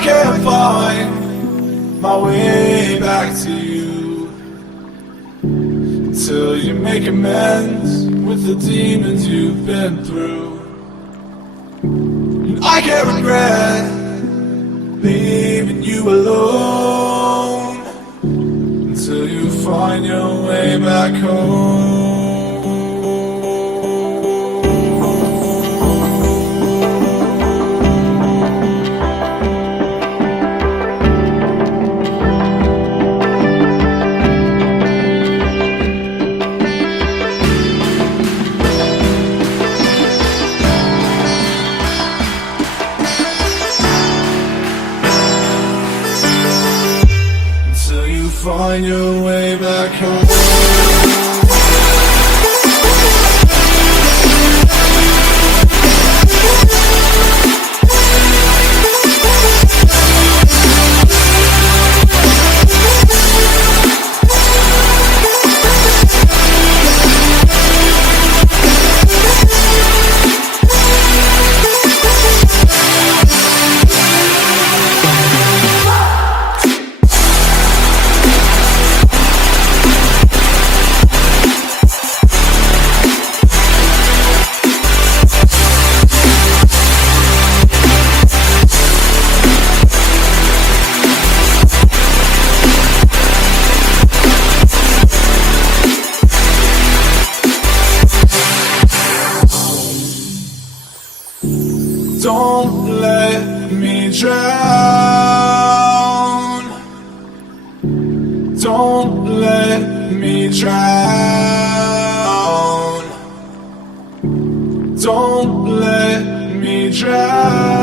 I can't find my way back to you until you make amends with the demons you've been through. And I can't regret leaving you alone until you find your way back home. Find your way back home. Don't let me drown. Don't let me drown. Don't let me drown.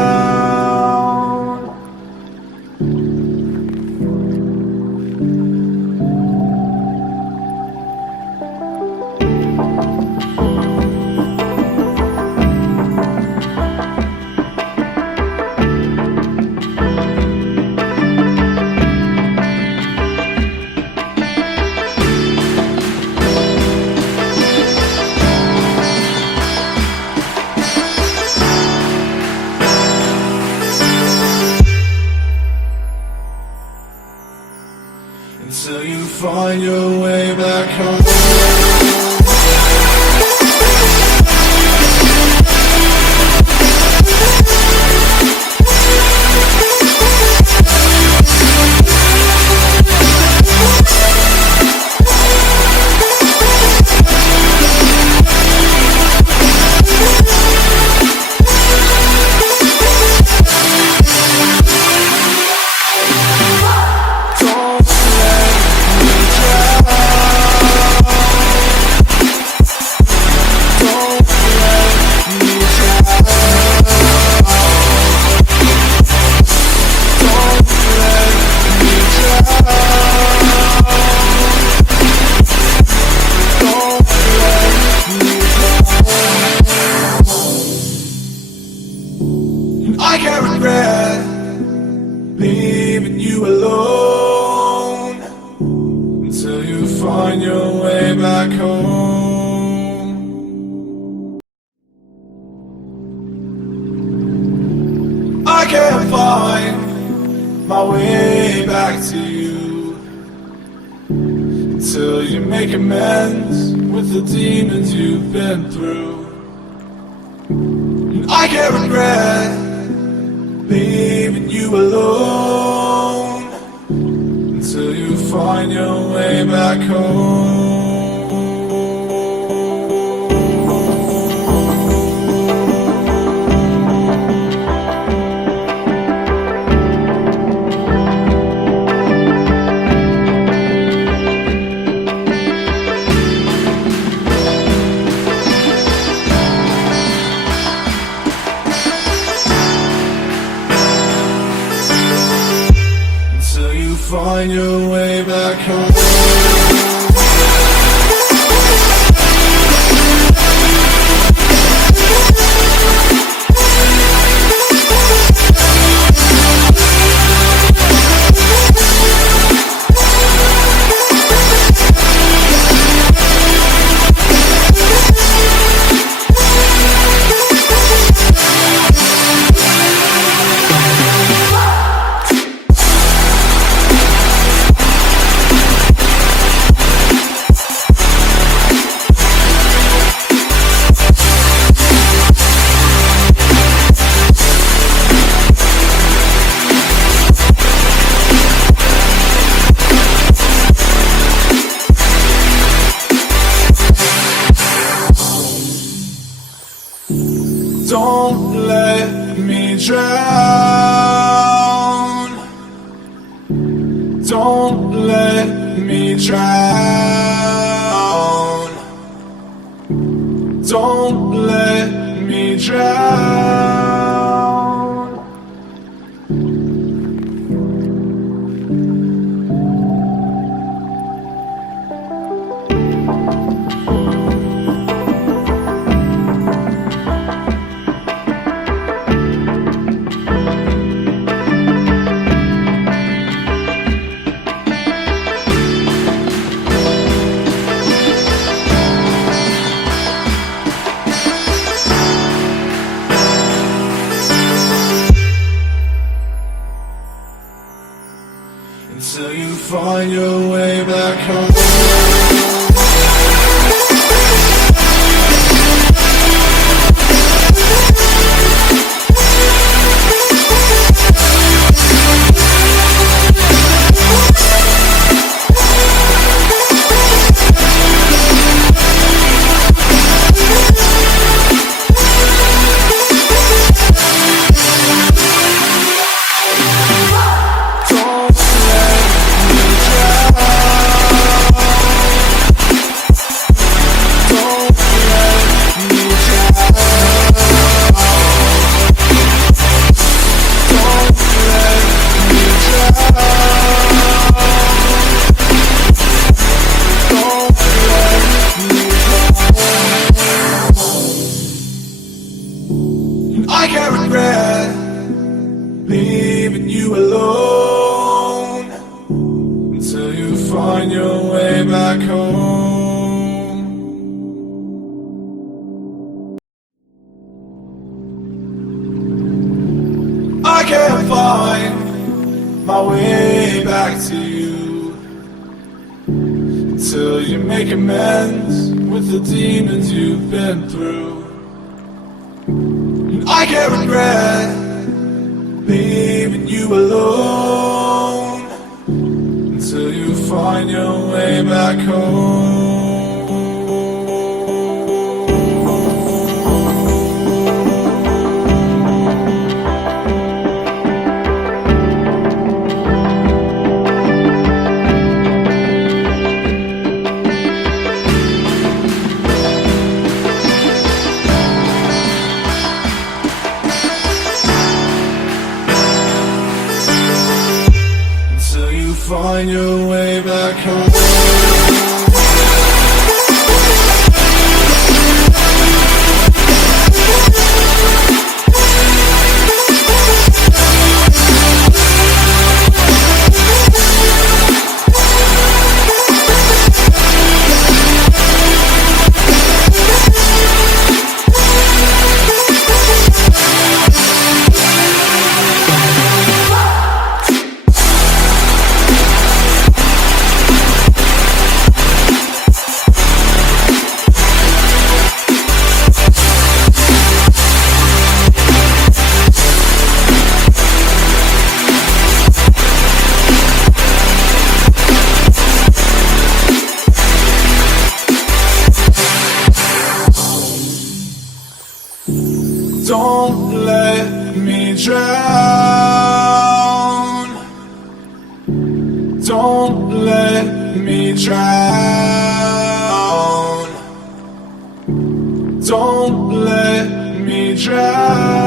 Until you find your way back home. I can't regret leaving you alone until you find your way back home. I can't find my way back to you until you make amends with the demons you've been through. And I can't regret leaving you alone until you find your way back home. Find your way back home. Don't let me drown. Don't let me drown. Don't let me drown. Until you find your way back home. I can't regret leaving you alone until you find your way back home. I can't find my way back to you until you make amends with the demons you've been through. I can't regret leaving you alone until you find your way back home. Find your way back home. Don't let me drown. Don't let me drown. Don't let me drown.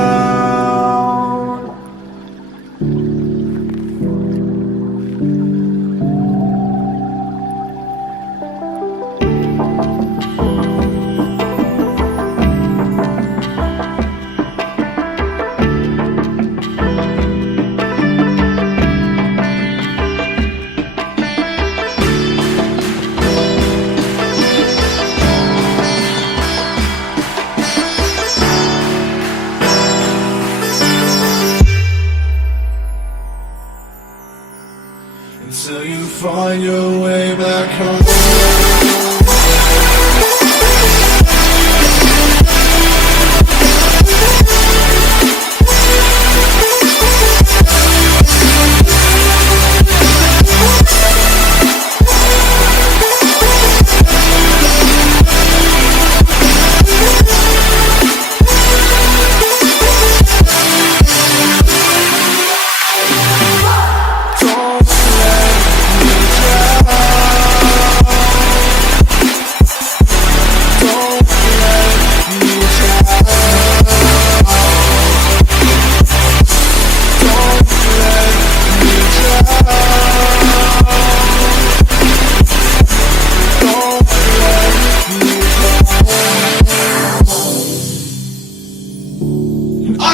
Until you find your way back home.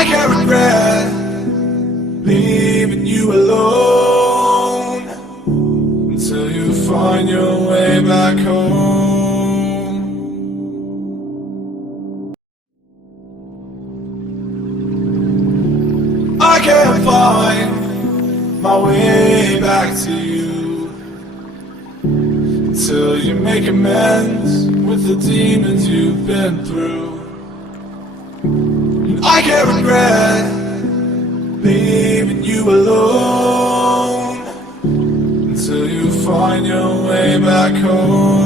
can't regret leaving you alone until you find your way back home. I can't find my way back to you until you make amends with the demons you've been through. And I can't regret leaving you alone until you find your way back home.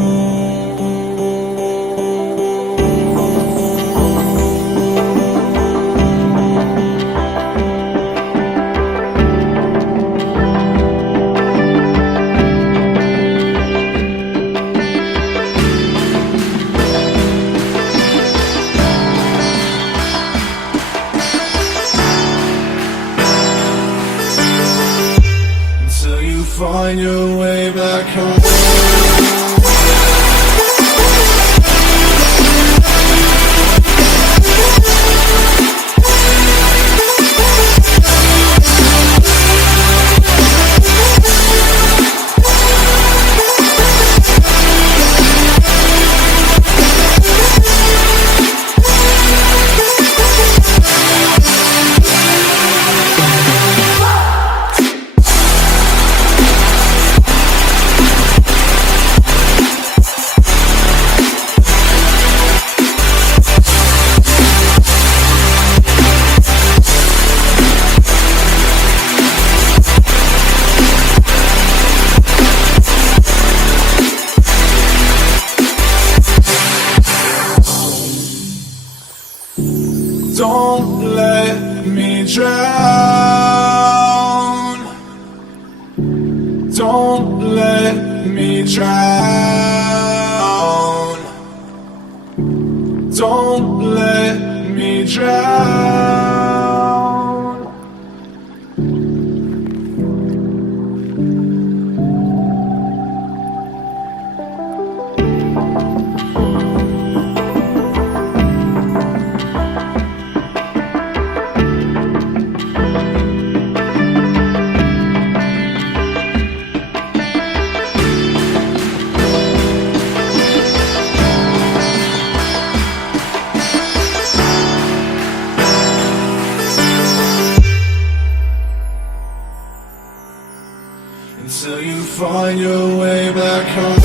Find your way back home. Don't let me drown. Don't let me drown. Don't let me drown. Until you find your way back home.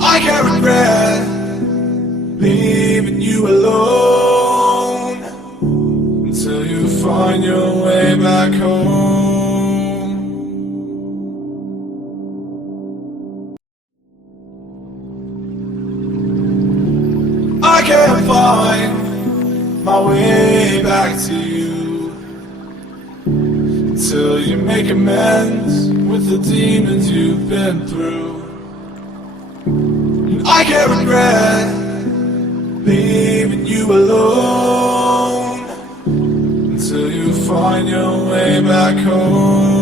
I can't regret leaving you alone until you find your way back home. I can't find my way back to you until you make amends with the demons you've been through. I can't regret leaving you alone until you find your way back home.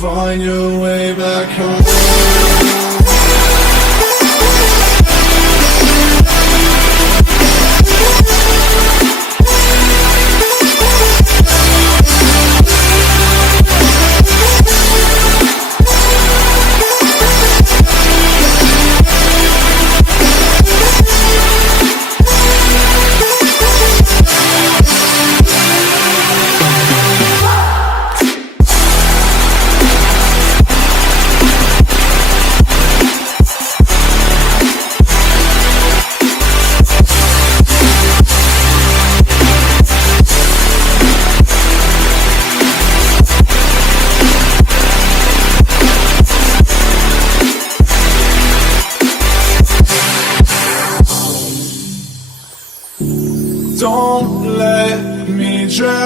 Find your way back home. Don't let me drown.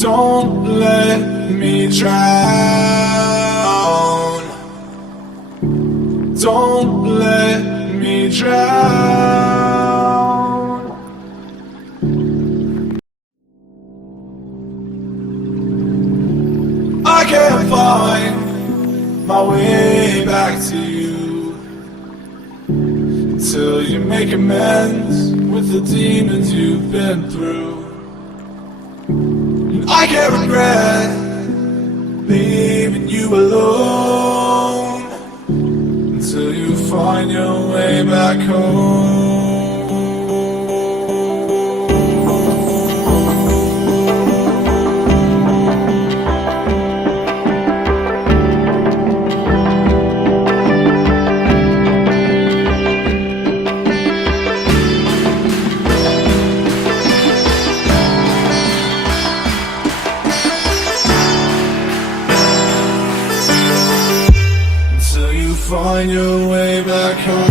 Don't let me drown. Don't let me drown. I can't find my way back to you until you make amends with the demons you've been through. And I can't regret leaving you alone until you find your way back home. Find your way back home.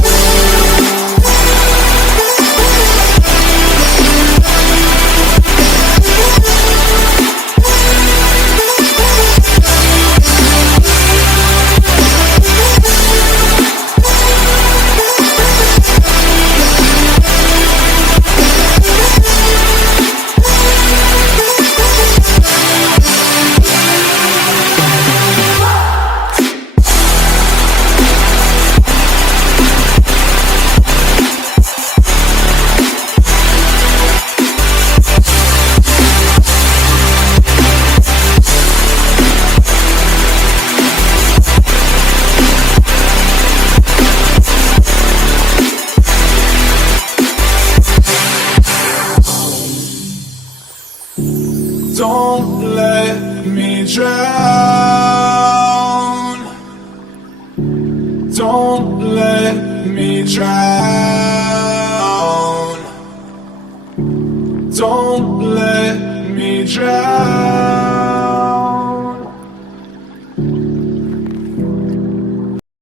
Don't let me drown. Don't let me drown. Don't let me drown.